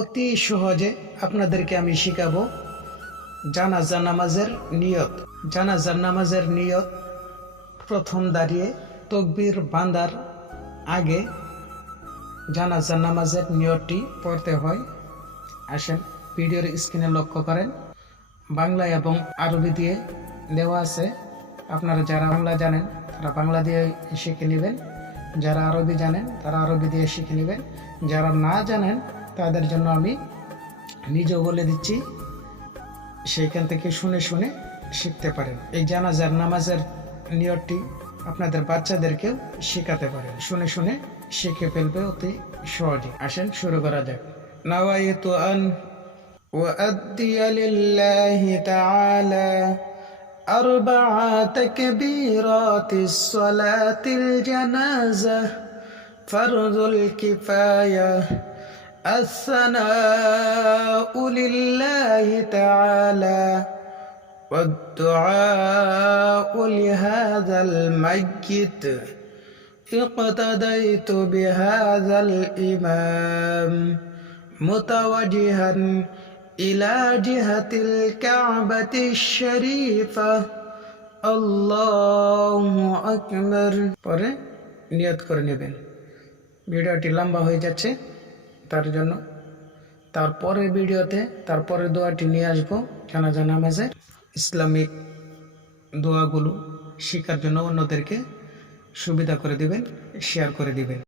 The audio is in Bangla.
অতি সহজে আপনাদেরকে আমি শিখাবো জানাজা নামাজের নিয়ত। জানাজা নামাজের নিয়ত প্রথম দাঁড়িয়ে তাকবীর বাঁধার আগে জানাজা নামাজের নিয়তটি পড়তে হয়। আসেন ভিডিওর স্ক্রিনে লক্ষ্য করেন, বাংলা এবং আরবি দিয়ে দেওয়া আছে। আপনারা যারা বাংলা জানেন তারা বাংলা দিয়ে শিখে নেবেন, যারা আরবি জানেন তারা আরবি দিয়ে শিখে নেবেন, যারা না জানেন তাদের জন্য আমি নিজেও বলে দিচ্ছি, সেইখান থেকে শুনে শুনে শিখতে পারেন। এই জানাজার নামাজের নিয়তটি আপনাদের বাচ্চাদেরকেও শেখাতে পারেন, শুনে শুনে শিখে ফেলবে অতি সহজে। আসেন শুরু করা যাক। নাওয়াইতু আন وأدي لله تعالى أربع تكبيرات الصلاة الجنازة فرض الكفاية الثناء لله تعالى والدعاء لهذا الميت اقتديت بهذا الإمام متوجها إلى جهة الكعبة الشريفة الله أكبر পরে নিয়ত করে নেবেন। ভিডিওটি লম্বা হয়ে যাচ্ছে তার জন্য তারপরে ভিডিওতে তারপরে দোয়াটি নিয়ে আসবো। জানাজা নামাজের ইসলামিক দোয়াগুলো শেখার জন্য অন্যদেরকে সুবিধা করে দিবেন, শেয়ার করে দিবেন।